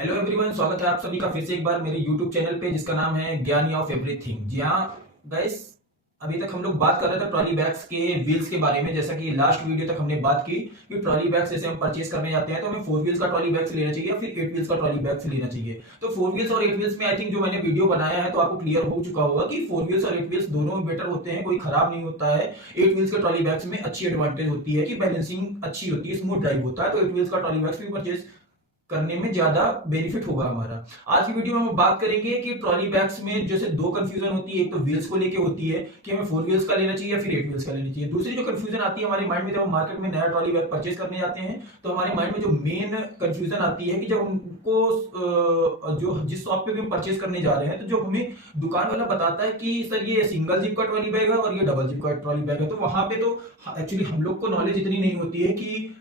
Hello everyone, स्वागत है आप सभी का फिर से एक बार मेरे यूट्यूब चैनल पे जिसका नाम है ज्ञानी ऑफ एवरीथिंग। जी हाँ गाइस, अभी तक हम लोग बात कर रहे थे ट्रॉली बैग्स के व्हील्स के बारे में। जैसा कि लास्ट वीडियो तक हमने बात की कि ट्रॉली बैग्स जैसे हम परचेज करने जाते हैं तो हमें 4 व्हील्स का ट्रॉली बैग्स लेना चाहिए या फिर 8 व्हील्स का ट्रॉली बैग्स लेना चाहिए। तो 4 व्हील्स और 8 व्हील्स में आई थिंक जो मैंने वीडियो बनाया है तो आपको क्लियर हो चुका होगा कि 4 व्हील्स और 8 व्हील्स दोनों बेटर होते हैं, कोई खराब नहीं होता है। 8 व्हील्स के ट्रॉली बैग्स में अच्छी एडवांटेज होती है कि बैलेंसिंग अच्छी होती है, स्मूथ ड्राइव होता है। तो 8 व्हील्स का ट्रॉली बैग्स भी परचेज करने में ज्यादा बेनिफिट होगा हमारा। आज की वीडियो में हम बात करेंगे कि ट्रॉली बैग्स में जैसे दो कंफ्यूजन होती है, एक तो व्हील्स को लेके होती है कि हमें 4 व्हील्स का लेना चाहिए या फिर 8 व्हील्स का लेना चाहिए। दूसरी जो कंफ्यूजन आती है हमारे माइंड में जब हम मार्केट में नया ट्रॉली बैग परचेज करने जाते हैं तो हमारे माइंड में जो मेन कंफ्यूजन आती है कि जब हमको जो जिस शॉप पे भी हम परचेज करने जा रहे हैं तो जो हमें दुकान वाला बताता है कि सर ये सिंगल जिप का ट्रॉली बैग है और ये डबल जिप का ट्रॉली बैग है, तो वहां पे तो एक्चुअली हम लोग को नॉलेज इतनी नहीं होती है कि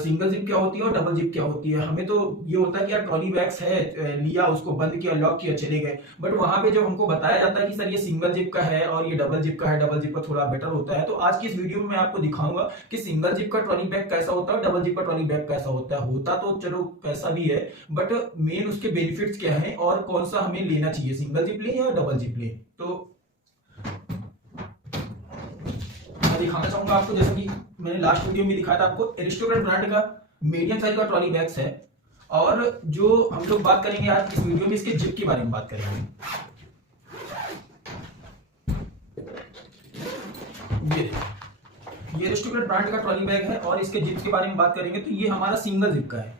सिंगल जिप क्या होती है और डबल जिप क्या होती है। हमें तो ये होता है कि यार ट्रॉली बैग्स है, लिया, उसको बंद किया, लॉक किया, चले गए। बट वहां पे जब हमको बताया जाता है कि सर ये सिंगल जिप का है और ये डबल जिप का है, डबल जिप का थोड़ा बेटर होता है। तो आज की इस वीडियो में मैं आपको दिखाऊंगा कि सिंगल जिप का ट्रॉली बैग कैसा होता है, डबल जिप का ट्रॉली बैग कैसा होता है। होता तो चलो कैसा भी है, बट मेन उसके बेनिफिट्स क्या है और कौन सा हमें लेना चाहिए, सिंगल जिप ले या डबल जिप ले। तो मैं दिखाना चाहूंगा आपको, जैसा कि मैंने लास्ट वीडियो में दिखाया था आपको, एरिस्टोक्रेट ब्रांड का मीडियम साइज का ट्रॉली बैग्स है। और जो हम लोग बात करेंगे आज इस वीडियो में इसके जिप के बारे में बात करेंगे। ये एरिस्टोक्रेट ब्रांड का ट्रॉली बैग है और इसके जिप के बारे में बात करेंगे तो ये हमारा सिंगल जिप का है।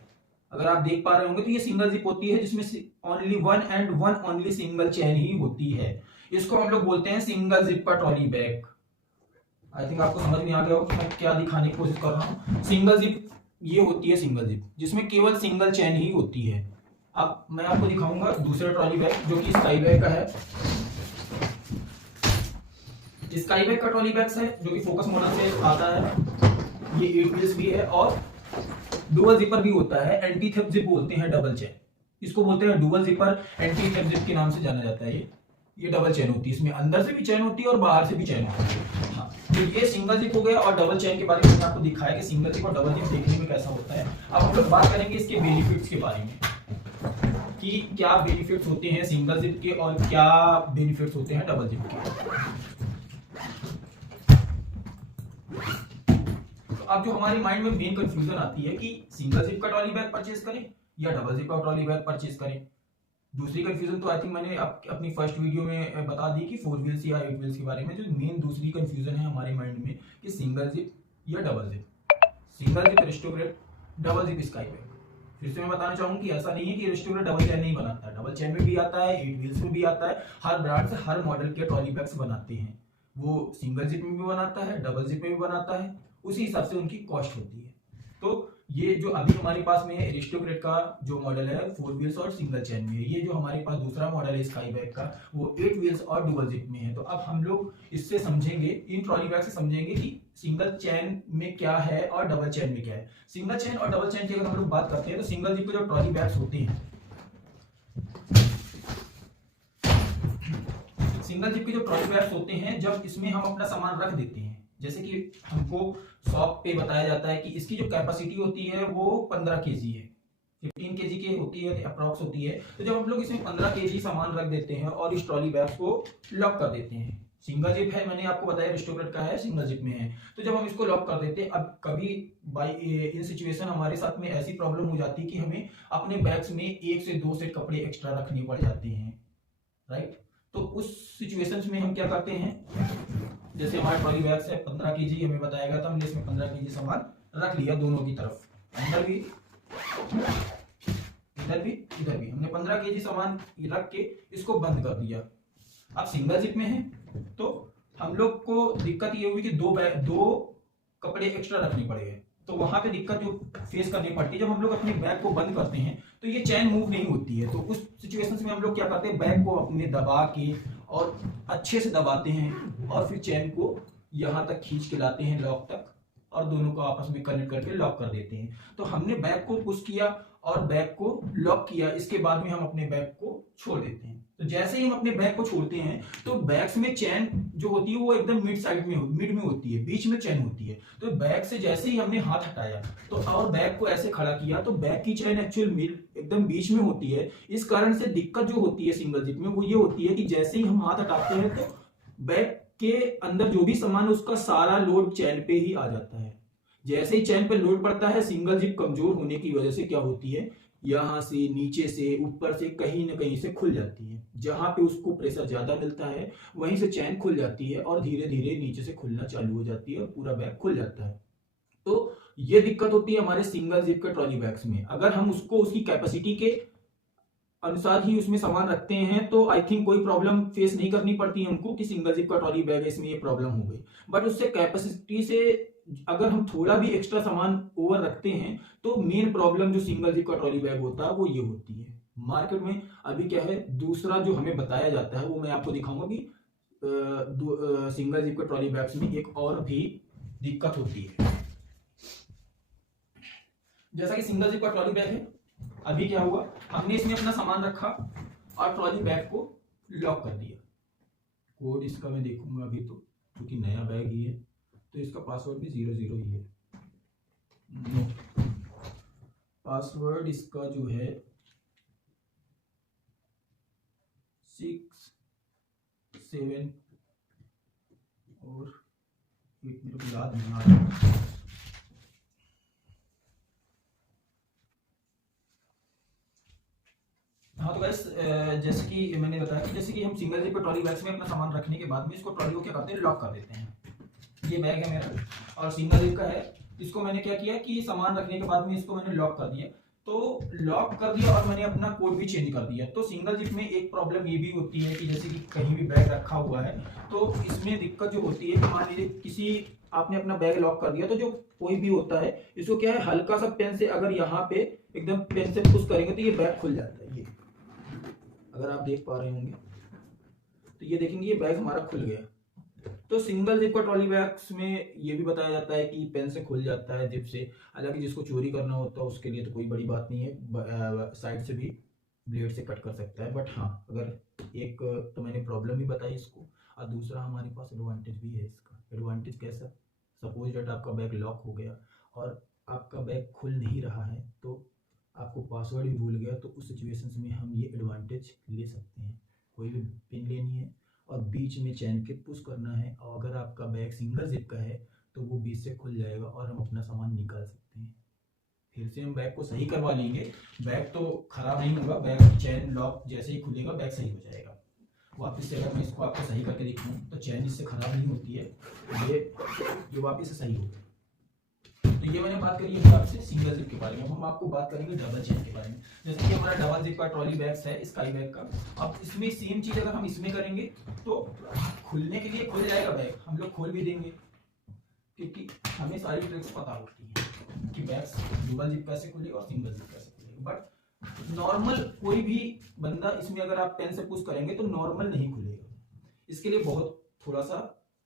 अगर आप देख पा रहे होंगे तो ये सिंगल जिप होती है जिसमें only one and one only single chain ही होती है। इसको हम लोग बोलते हैं सिंगल जिप का ट्रॉली बैग। आई थिंक आपको समझ में आ गया होगा मैं क्या दिखाने की कोशिश कर रहा हूँ। सिंगल जिप ये होती है सिंगल जिप जिसमें केवल सिंगल चेन ही होती है। अब मैं आपको दिखाऊंगा दूसरा ट्रॉली बैग जो कि स्काई बैग का है। स्काई बैग का ट्रॉली बैग है जो कि फोकस मॉडल से आता है। ये 8 व्हील्स भी है और डुअल जिपर भी होता है। एंटी थेफ्ट जिप बोलते हैं डबल चेन, इसको बोलते हैं dual zipper, anti theft zip के नाम से जाना जाता है। ये डबल चेन होती है, इसमें अंदर से भी चेन होती है और बाहर से भी चेन होती है। हाँ, तो ये सिंगल जिप हो गया। और डबल चेन के बारे में मैंने आपको दिखाया कि सिंगल जिप और डबल जिप देखने में कैसा होता है। अब हम लोग बात करेंगे इसके बेनिफिट्स के बारे में कि क्या बेनिफिट्स होते हैं सिंगल जिप के और क्या बेनिफिट्स होते हैं डबल जिप के। तो अब जो हमारे माइंड में मेन कंफ्यूजन आती है कि सिंगल जिप का ट्रॉली बैग परचेज करें या डबल जिप का ट्रॉली बैग परचेज करें। दूसरी कंफ्यूजन तो आई थिंक मैंने अपनी फर्स्ट वीडियो में बता दी कि 4 व्हील्स या 8 व्हील्स के बारे में। जो मेन दूसरी कंफ्यूजन है हमारे माइंड में कि सिंगल जिप या double zip, single zip aristocrat, double zip sky bag. फिर से मैं बताना चाहूंगा कि ऐसा नहीं है कि एरिस्टोक्रेट डबल चेन नहीं बनाता है, डबल चेन में भी आता है, 8 व्हील्स में भी आता है। हर ब्रांड से हर मॉडल के ट्रॉली बैग्स बनाते हैं। वो सिंगल जिप में भी बनाता है, डबल जिप में भी बनाता है, उसी हिसाब से उनकी कॉस्ट होती है। तो ये जो अभी हमारे पास में है एरिस्टोक्रेट का जो मॉडल है 4 व्हील्स और सिंगल चेन में है। ये जो हमारे पास दूसरा मॉडल है स्काई बैग का वो 8 व्हील्स और डुअल जिप में है। तो अब हम लोग इससे समझेंगे, इन ट्रॉली बैग से समझेंगे कि सिंगल चेन में क्या है और डबल चेन में क्या है। सिंगल चेन और डबल चेन की अगर हम लोग बात करते हैं तो सिंगल जिप के जो ट्रॉली बैग्स होते हैं, सिंगल जिप के जो ट्रॉली बैग्स होते हैं, जब इसमें हम अपना सामान रख देते हैं, जैसे कि हमको शॉप पे बताया जाता है कि इसकी जो कैपेसिटी होती है वो 15 केजी है, 15 केजी की होती है अप्रॉक्स होती है। तो जब हम लोग इसमें 15 केजी सामान रख देते हैं और इस ट्रॉली बैग को लॉक कर देते हैं, सिंगल जिप है, मैंने आपको बताया एरिस्टोक्रेट का है, सिंगल जिप में है। तो जब हम इसको लॉक कर देते हैं, अब कभी बाई इन सिचुएशन हमारे साथ में ऐसी प्रॉब्लम हो जाती है कि हमें अपने बैग्स में 1 से 2 सेट कपड़े एक्स्ट्रा रखने पड़ जाते हैं, राइट। तो उस सिचुएशंस में हम क्या करते हैं, जैसे हमारे ट्रॉली बैग्स है 15 केजी हमें बताया गया था, हमने इसमें 15 केजी सामान रख लिया दोनों की तरफ, अंदर भी इधर भी हमने 15 केजी सामान रख के इसको बंद कर दिया। अब सिंगल जिप में है तो हम लोग को दिक्कत ये हुई कि दो कपड़े एक्स्ट्रा रखने पड़ेंगे। तो वहां पे दिक्कत जो फेस करनी पड़ती है, जब हम लोग अपने बैग को बंद करते हैं तो ये चेन मूव नहीं होती है। तो उस सिचुएशन में हम लोग क्या करते हैं, बैग को अपने दबा के और अच्छे से दबाते हैं और फिर चेन को यहाँ तक खींच के लाते हैं लॉक तक और दोनों को आपस में कनेक्ट करके लॉक कर देते हैं। तो हमने बैग को पुश किया और बैग को लॉक किया, इसके बाद में हम अपने बैग को छोड़ देते हैं। तो जैसे ही हम अपने बैग को छोड़ते हैं तो बैग्स में चैन जो होती है वो एकदम मिड में होती है, बीच में चैन होती है। तो बैग से जैसे ही हमने हाथ हटाया तो और बैग को ऐसे खड़ा किया तो बैग की चैन एक्चुअल एकदम बीच में होती है। इस कारण से दिक्कत जो होती है सिंगल जिप में वो ये होती है कि जैसे ही हम हाथ हटाते हैं तो बैग के अंदर जो भी सामान है उसका सारा लोड चैन पे ही आ जाता है। जैसे ही चैन पे लोड पड़ता है सिंगल जिप कमजोर होने की वजह से क्या होती है, यहां से नीचे से ऊपर से कहीं ना कहीं से खुल जाती है। जहां पे उसको प्रेशर ज्यादा मिलता है वहीं से चैन खुल जाती है और धीरे धीरे नीचे से खुलना चालू हो जाती है और पूरा बैग खुल जाता है। तो ये दिक्कत होती है हमारे सिंगल जिप के ट्रॉली बैग्स में। अगर हम उसको उसकी कैपेसिटी के अनुसार ही उसमें सामान रखते हैं तो आई थिंक कोई प्रॉब्लम फेस नहीं करनी पड़ती हमको कि सिंगल जिप का ट्रॉली बैग है इसमें ये प्रॉब्लम हो गई। बट उससे कैपेसिटी से अगर हम थोड़ा भी एक्स्ट्रा सामान ओवर रखते हैं तो मेन प्रॉब्लम जो सिंगल जिप का ट्रॉली बैग होता है वो ये होती है। मार्केट में अभी क्या है, दूसरा जो हमें बताया जाता है वो मैं आपको दिखाऊंगा कि सिंगल जिप के ट्रॉली बैग्स में एक और भी दिक्कत होती है। जैसा कि सिंगल जिप का ट्रॉली बैग है, अभी क्या हुआ, हमने इसमें अपना सामान रखा और ट्रॉली बैग को लॉक कर दिया। कोड इसका मैं देखूंगा अभी तो, क्योंकि नया बैग ही है तो इसका पासवर्ड भी 00 ही है। नो, पासवर्ड इसका जो है 6 7 और 8 मेरे को याद नहीं आ रहा। हाँ तो बस जैसे कि मैंने बताया कि जैसे कि हम सिंगल जिप ट्रॉली बैग्स में अपना सामान रखने के बाद में इसको ट्रॉली को क्या करते हैं, लॉक कर देते हैं। ये बैग है मेरा और सिंगल जिप का है। इसको मैंने क्या किया कि सामान रखने के बाद में इसको मैंने लॉक कर दिया। तो लॉक कर दिया और मैंने अपना कोड भी चेंज कर दिया। तो सिंगल जिप में एक प्रॉब्लम ये भी होती है कि जैसे कि कहीं भी बैग रखा हुआ है तो इसमें दिक्कत जो होती है, मान लीजिए किसी आपने अपना बैग लॉक कर दिया तो जो कोई भी होता है इसको क्या है, हल्का सा पेन से अगर यहाँ पे एकदम पेन से पुश करेंगे तो ये बैग खुल जाता है। ये अगर आप देख पा रहे होंगे तो ये देखेंगे ये बैग हमारा खुल गया। तो सिंगल जिप का ट्रॉली बैग्स में ये भी बताया जाता है कि पेन से खुल जाता है जिप से। हालांकि जिसको चोरी करना होता है उसके लिए तो कोई बड़ी बात नहीं है, साइड से भी ब्लेड से कट कर सकता है। बट हाँ, अगर एक तो मैंने प्रॉब्लम भी बताई इसको, और दूसरा हमारे पास एडवांटेज भी है। इसका एडवांटेज कैसा, सपोज डेट आपका बैग लॉक हो गया और आपका बैग खुल नहीं रहा है तो आपको पासवर्ड भी भूल गया, तो उस सिचुएशन में हम ये एडवांटेज ले सकते हैं। कोई भी पिन लेनी है और बीच में चैन के पुश करना है और अगर आपका बैग सिंगल जिप का है तो वो बीच से खुल जाएगा और हम अपना सामान निकाल सकते हैं। फिर से हम बैग को सही करवा लेंगे, बैग तो खराब नहीं होगा, बैग चैन लॉक जैसे ही खुलेगा बैग सही हो जाएगा। वापस से अगर मैं इसको आपको सही करके दिखाऊं तो चैन इससे खराब नहीं होती है, ये वापस से सही होगा। तो ये मैंने बात करी है आपसे सिंगल जिप के बारे में। हम आपको बात करेंगे डबल चेन के बारे में। जैसे कि हमारा डबल जिप का ट्रॉली बैग्स है स्काई बैग का। अब इसमें सेम चीज अगर हम इसमें करेंगे तो खुलने के लिए खुल जाएगा बैग, हम लोग खोल भी देंगे क्योंकि हमें सारी ट्रिक्स पता होती है कि बैग्स डबल जिप कैसे खुलेगा और सिंगल जिप कैसे खुलेगा। बट नॉर्मल कोई भी बंदा इसमें अगर आप पेन से पुश करेंगे तो नॉर्मल नहीं खुलेगा। इसके लिए बहुत थोड़ा सा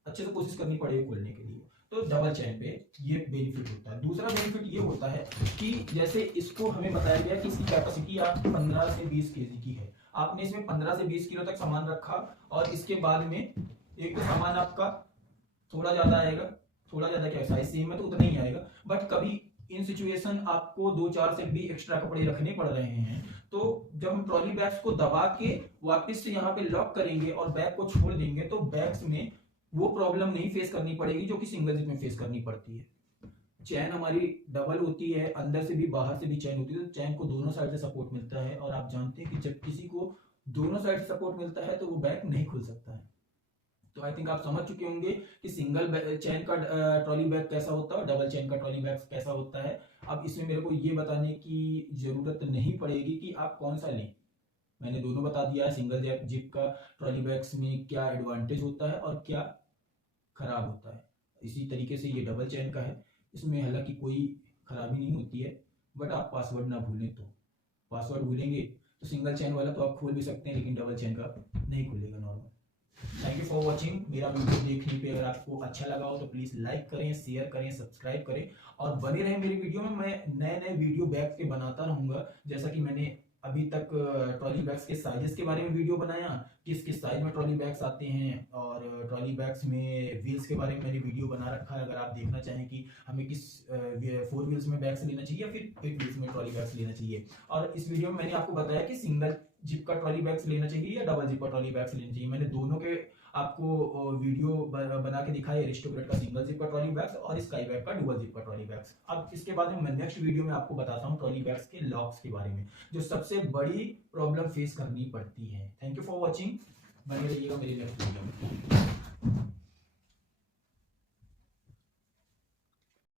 अच्छे से कोशिश करनी पड़ेगी खोलने के लिए। तो डबल चैन पे ये बेनिफिट होता है। दूसरा बेनिफिट ये होता है कि जैसे इसको हमें बताया गया कि इसकी कैपेसिटी आप 15 से 20 केजी की है। आपने इसमें 15 से 20 किलो तक सामान रखा और इसके बाद में एक तो सामान आपका थोड़ा ज्यादा आएगा, थोड़ा ज्यादा क्या साइज सेम है तो उतना ही आएगा। बट कभी इन सिचुएशन आपको 2-4 सेट भी एक्स्ट्रा कपड़े रखने पड़ रहे हैं तो जब हम ट्रॉली बैग्स को दबा के वापस से यहाँ पे लॉक करेंगे और बैग को छोड़ देंगे तो बैग्स में वो प्रॉब्लम नहीं फेस करनी पड़ेगी जो कि सिंगल जिप में फेस करनी पड़ती है। चैन हमारी डबल होती है, अंदर से भी बाहर से भी चैन होती है, तो चैन को दोनों साइड से सपोर्ट मिलता है। और आप जानते हैं कि जब किसी को दोनों साइड से सपोर्ट मिलता है तो वो बैग नहीं खुल सकता है। तो आई थिंक आप समझ चुके होंगे कि सिंगल चैन का ट्रॉली बैग कैसा होता है और डबल चैन का ट्रॉली बैग कैसा होता है। अब इसमें मेरे को ये बताने की जरूरत नहीं पड़ेगी कि आप कौन सा लें, मैंने दोनों बता दिया है। सिंगल जिप का ट्रॉली बैग्स में क्या एडवांटेज होता है और क्या खराब होता है। इसी तरीके से ये डबल चैन का है, इसमें हालांकि कोई खराबी नहीं होती है। बट आप पासवर्ड ना भूलें, तो पासवर्ड भूलेंगे तो सिंगल चैन वाला तो आप खोल भी सकते हैं लेकिन डबल चैन का नहीं खुलेगा normal. Thank you for watching. मेरा वीडियो देखने पे अगर आपको अच्छा लगा हो तो प्लीज लाइक करें, शेयर करें, सब्सक्राइब करें और बने रहें मेरी वीडियो में। मैं नए नए वीडियो बैग के बनाता रहूंगा। जैसा कि मैंने अभी तक ट्रॉली बैग्स के साइजेस के बारे में वीडियो बनाया, किस किस साइज में ट्रॉली बैग्स आते हैं, और ट्रॉली बैग्स में व्हील्स के बारे में मैंने वीडियो बना रखा है। अगर आप देखना चाहें कि हमें किस 4 व्हील्स में बैग्स लेना चाहिए या फिर 8 व्हील्स में ट्रॉली बैग्स लेना चाहिए। और इस वीडियो में मैंने आपको बताया कि सिंगल जिप का ट्रॉली बैग्स लेना चाहिए या डबल जिप का ट्रॉली बैग्स लेना चाहिए। मैंने दोनों के आपको वीडियो बना के दिखाई, एरिस्टोक्रेट का सिंगल जिप का ट्रॉली बैग्स और स्काई बैग का डुअल जिप का ट्रॉली बैग्स। अब इसके बाद में मैं नेक्स्ट वीडियो में आपको बताता हूँ ट्रॉली बैग्स के लॉक्स के बारे में, जो सबसे बड़ी प्रॉब्लम फेस करनी पड़ती है। थैंक यू फॉर वॉचिंग, बने रहिएगा मेरी नेक्स्ट वीडियो में।